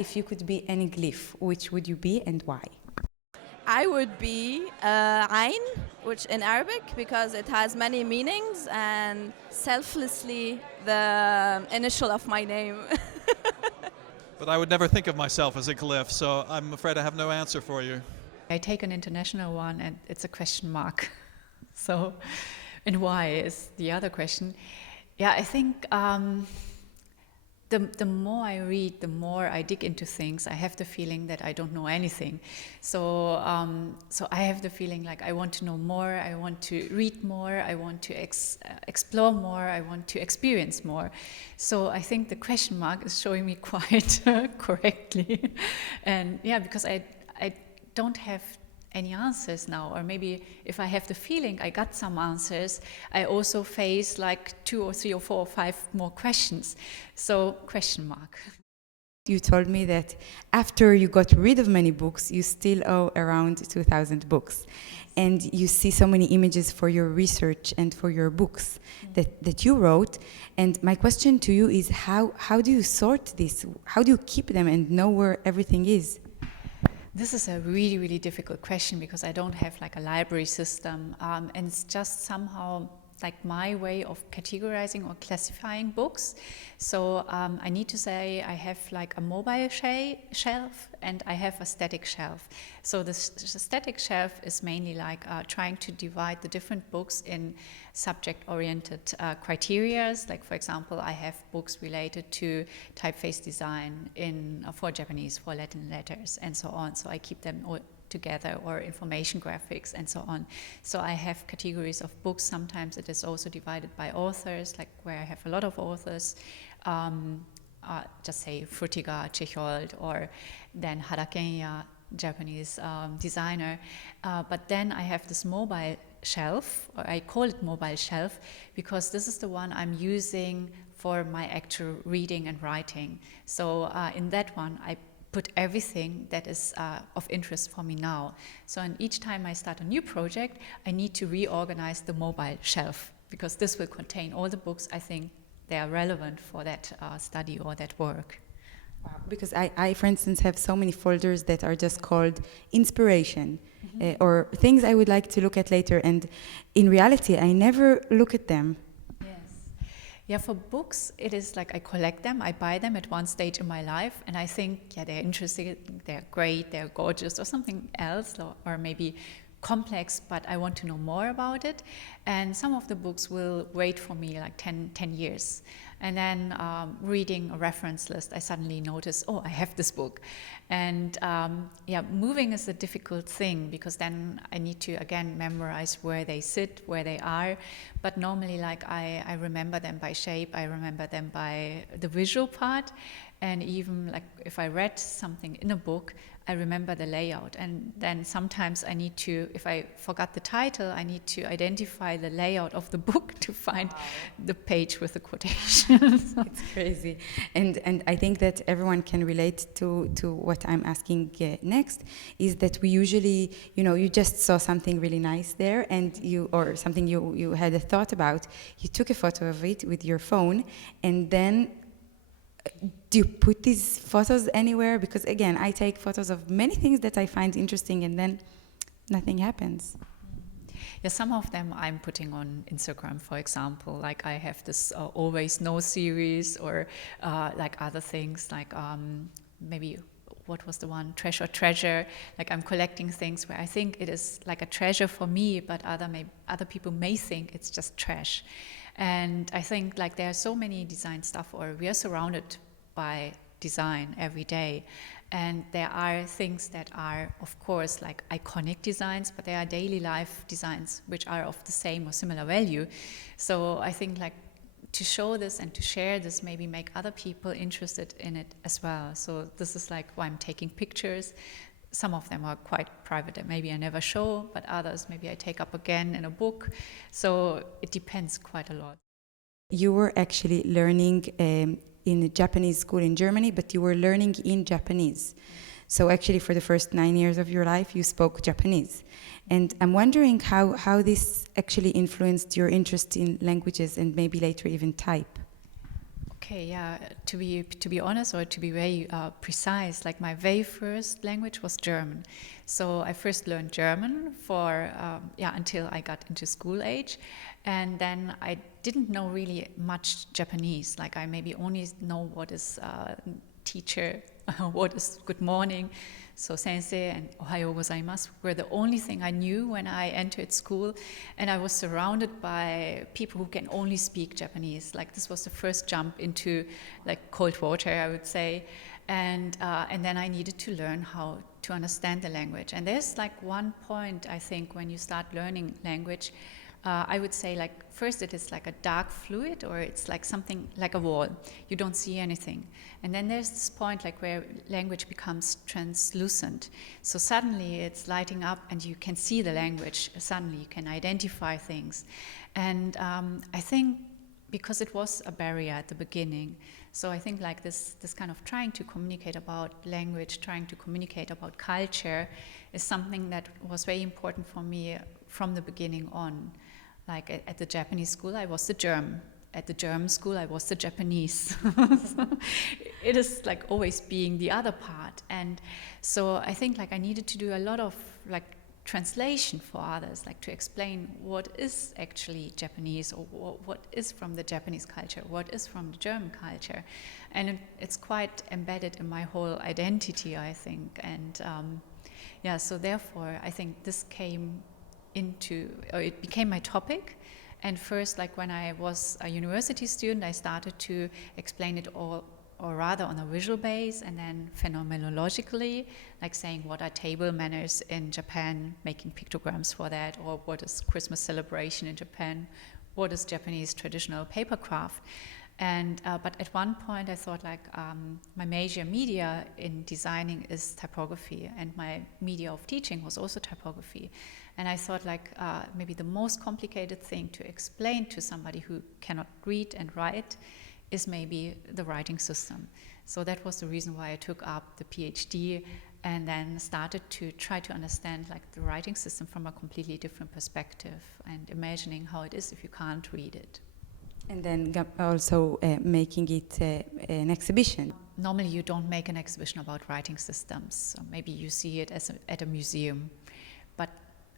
if you could be any glyph, which would you be and why? I would be Ain, which in Arabic, because it has many meanings and selflessly the initial of my name. But I would never think of myself as a glyph, so I'm afraid I have no answer for you. I take an international one and it's a question mark. So, and why is the other question. Yeah, I think the more I read, the more I dig into things, I have the feeling that I don't know anything. So I have the feeling like I want to know more, I want to read more, I want to explore more, I want to experience more. So I think the question mark is showing me quite correctly. And yeah, because I don't have any answers now, or maybe if I have the feeling I got some answers, I also face like 2 or 3 or 4 or 5 more questions. So question mark. You told me that after you got rid of many books, you still owe around 2,000 books. And you see so many images for your research and for your books that you wrote. And my question to you is how do you sort this? How do you keep them and know where everything is? This is a really, really difficult question because I don't have like a library system, and it's just somehow like my way of categorizing or classifying books. So I need to say I have like a mobile shelf and I have a static shelf. So the static shelf is mainly like trying to divide the different books in subject-oriented criteria. Like for example, I have books related to typeface design for Japanese, for Latin letters, and so on. So I keep them all together, or information graphics and so on. So I have categories of books. Sometimes it is also divided by authors, like where I have a lot of authors, just say Frutiger, Tschichold, or then Harakenya, Japanese designer. But then I have this mobile shelf, or I call it mobile shelf, because this is the one I'm using for my actual reading and writing. So in that one, I put everything that is of interest for me now. So and each time I start a new project, I need to reorganize the mobile shelf, because this will contain all the books I think they are relevant for that study or that work. Wow. Because I, for instance, have so many folders that are just called inspiration, or things I would like to look at later, and in reality, I never look at them. Yeah, for books, it is like I collect them, I buy them at one stage in my life, and I think, yeah, they're interesting, they're great, they're gorgeous, or something else, or maybe complex, but I want to know more about it. And some of the books will wait for me like 10 years. And then reading a reference list, I suddenly notice, oh, I have this book. And yeah, moving is a difficult thing, because then I need to, again, memorize where they sit, where they are. But normally, like, I remember them by shape, I remember them by the visual part. And even like if I read something in a book, I remember the layout. And then sometimes I need to, if I forgot the title, I need to identify the layout of the book to find the page with the quotations. It's crazy. And I think that everyone can relate to what I'm asking next, is that we usually, you just saw something really nice there, and or something you had a thought about, you took a photo of it with your phone, and then do you put these photos anywhere? Because again, I take photos of many things that I find interesting, and then nothing happens. Yeah, some of them I'm putting on Instagram, for example. Like I have this Always Know series, or like other things, like maybe, what was the one? Treasure. Like I'm collecting things where I think it is like a treasure for me, but other people may think it's just trash. And I think like there are so many design stuff, or we are surrounded by design every day. And there are things that are, of course, like iconic designs, but there are daily life designs which are of the same or similar value. So I think like to show this and to share this, maybe make other people interested in it as well. So this is like why I'm taking pictures. Some of them are quite private and maybe I never show, but others maybe I take up again in a book. So it depends quite a lot. You were actually learning in a Japanese school in Germany, but you were learning in Japanese. So actually for the first 9 years of your life, you spoke Japanese. And I'm wondering how this actually influenced your interest in languages and maybe later even type. Okay, yeah. To be honest, or to be very precise, like my very first language was German. So I first learned German for until I got into school age, and then I didn't know really much Japanese. Like I maybe only know what is teacher, what is good morning. So sensei and ohayo gozaimasu were the only thing I knew when I entered school, and I was surrounded by people who can only speak Japanese. Like this was the first jump into like cold water, I would say, and then I needed to learn how to understand the language. And there's like one point I think when you start learning language. I would say like first it is like a dark fluid, or it's like something like a wall. You don't see anything. And then there's this point like where language becomes translucent. So suddenly it's lighting up and you can see the language. Suddenly you can identify things. And I think because it was a barrier at the beginning, so I think like this kind of trying to communicate about language, trying to communicate about culture is something that was very important for me from the beginning on. Like at the Japanese school, I was the German. At the German school, I was the Japanese. So it is like always being the other part. And so I think like I needed to do a lot of like translation for others, like to explain what is actually Japanese, or what is from the Japanese culture, what is from the German culture. And it's quite embedded in my whole identity, I think. And so therefore, I think this it became my topic. And first, like when I was a university student, I started to explain it all, or rather on a visual base, and then phenomenologically, like saying what are table manners in Japan, making pictograms for that, or what is Christmas celebration in Japan, what is Japanese traditional paper craft. And but at one point I thought like my major media in designing is typography, and my media of teaching was also typography. And I thought like maybe the most complicated thing to explain to somebody who cannot read and write is maybe the writing system. So that was the reason why I took up the PhD and then started to try to understand like the writing system from a completely different perspective, and imagining how it is if you can't read it. And then also making it an exhibition. Normally you don't make an exhibition about writing systems. So maybe you see it at a museum, but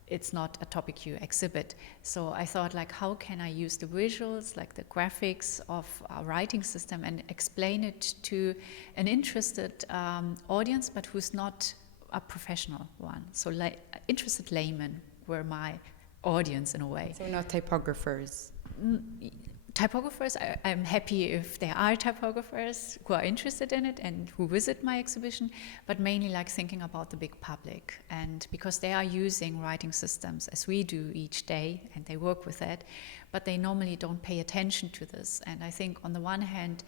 it's not a topic you exhibit. So I thought like, how can I use the visuals, like the graphics of a writing system, and explain it to an interested audience, but who's not a professional one. So interested laymen were my audience in a way. So not typographers. Typographers, I'm happy if there are typographers who are interested in it and who visit my exhibition, but mainly like thinking about the big public. And because they are using writing systems as we do each day, and they work with that, but they normally don't pay attention to this. And I think on the one hand,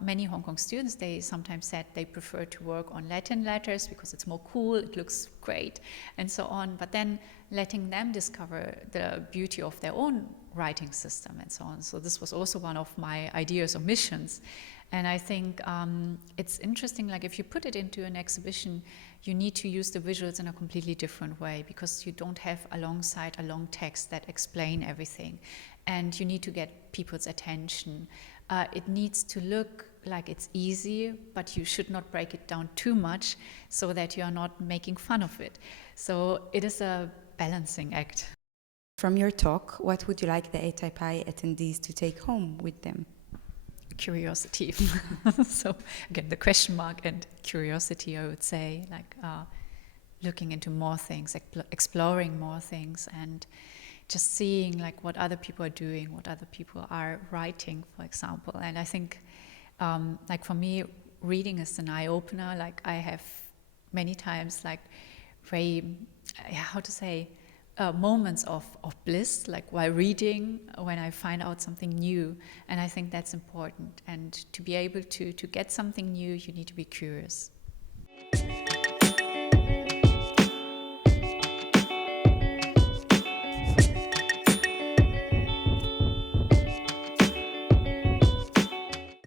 many Hong Kong students, they sometimes said they prefer to work on Latin letters because it's more cool, it looks great, and so on. But then letting them discover the beauty of their own writing system and so on. So this was also one of my ideas or missions. And I think it's interesting, like if you put it into an exhibition, you need to use the visuals in a completely different way, because you don't have alongside a long text that explain everything. And you need to get people's attention. It needs to look like it's easy, but you should not break it down too much so that you are not making fun of it. So it is a balancing act. From your talk, what would you like the ATypI attendees to take home with them? Curiosity. So again, the question mark and curiosity, I would say, like looking into more things, exploring more things, and just seeing like what other people are doing, what other people are writing, for example. And I think like for me, reading is an eye-opener. Like I have many times like very, moments of bliss, like while reading, when I find out something new. And I think that's important. And to be able to get something new, you need to be curious.